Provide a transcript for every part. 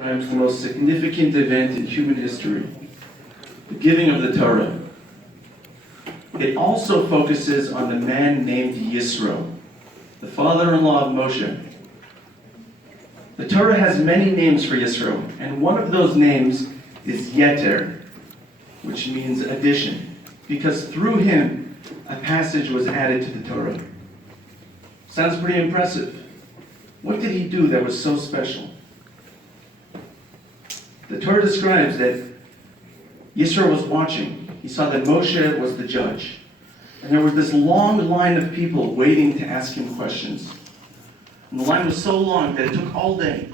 Perhaps the most significant event in human history, the giving of the Torah. It also focuses on the man named Yitro, the father-in-law of Moshe. The Torah has many names for Yitro, and one of those names is Yeter, which means addition, because through him a passage was added to the Torah. Sounds pretty impressive. What did he do that was so special? The Torah describes that Yitro was watching. He saw that Moshe was the judge. And there was this long line of people waiting to ask him questions. And the line was so long that it took all day.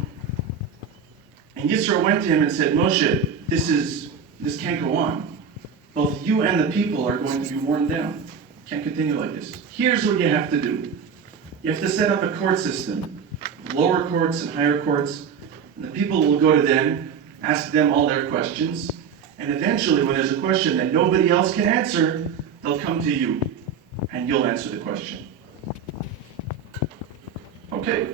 And Yitro went to him and said, Moshe, this can't go on. Both you and the people are going to be worn down. Can't continue like this. Here's what you have to do. You have to set up a court system, lower courts and higher courts, and the people will go to them, ask them all their questions, and eventually when there's a question that nobody else can answer, they'll come to you, and you'll answer the question. Okay,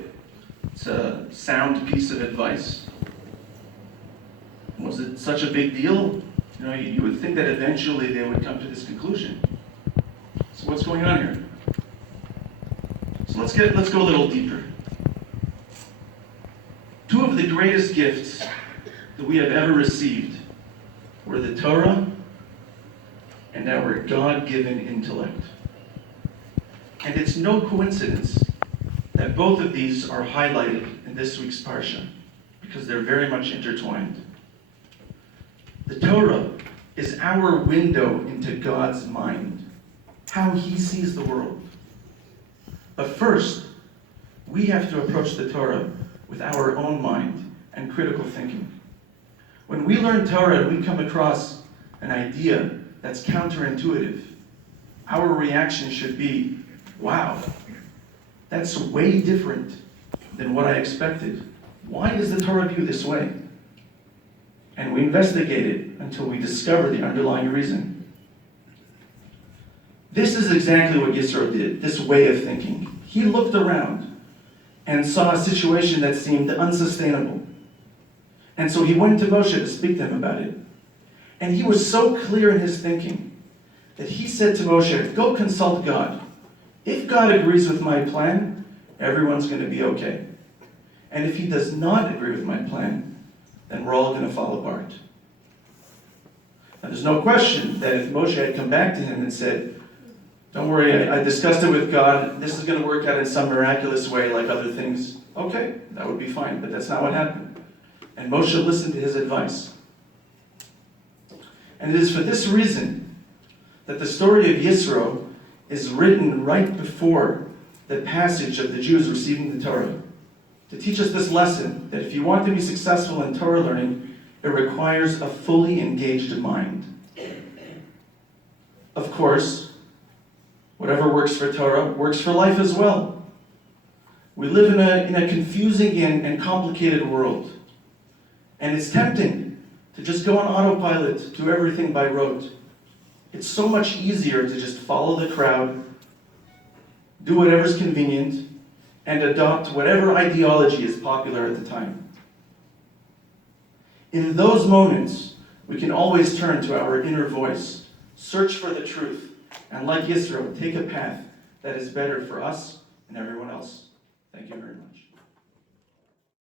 it's a sound piece of advice. Was it such a big deal? You would think that eventually they would come to this conclusion. So what's going on here? So let's go a little deeper. Two of the greatest gifts that we have ever received were the Torah and our God-given intellect. And it's no coincidence that both of these are highlighted in this week's Parsha, because they're very much intertwined. The Torah is our window into God's mind, how he sees the world. But first, we have to approach the Torah with our own mind and critical thinking. When we learn Torah and we come across an idea that's counterintuitive, our reaction should be, wow, that's way different than what I expected. Why does the Torah view this way? And we investigate it until we discover the underlying reason. This is exactly what Yitro did, this way of thinking. He looked around and saw a situation that seemed unsustainable. And so he went to Moshe to speak to him about it. And he was so clear in his thinking that he said to Moshe, go consult God. If God agrees with my plan, everyone's going to be okay. And if he does not agree with my plan, then we're all going to fall apart. Now there's no question that if Moshe had come back to him and said, don't worry, I discussed it with God, this is going to work out in some miraculous way like other things, okay, that would be fine, but that's not what happened. And Moshe listened to his advice. And it is for this reason that the story of Yitro is written right before the passage of the Jews receiving the Torah, to teach us this lesson, that if you want to be successful in Torah learning, it requires a fully engaged mind. Of course, whatever works for Torah works for life as well. We live in a confusing and complicated world. And it's tempting to just go on autopilot, do everything by rote. It's so much easier to just follow the crowd, do whatever's convenient, and adopt whatever ideology is popular at the time. In those moments, we can always turn to our inner voice, search for the truth, and like Yitro, take a path that is better for us and everyone else. Thank you very much.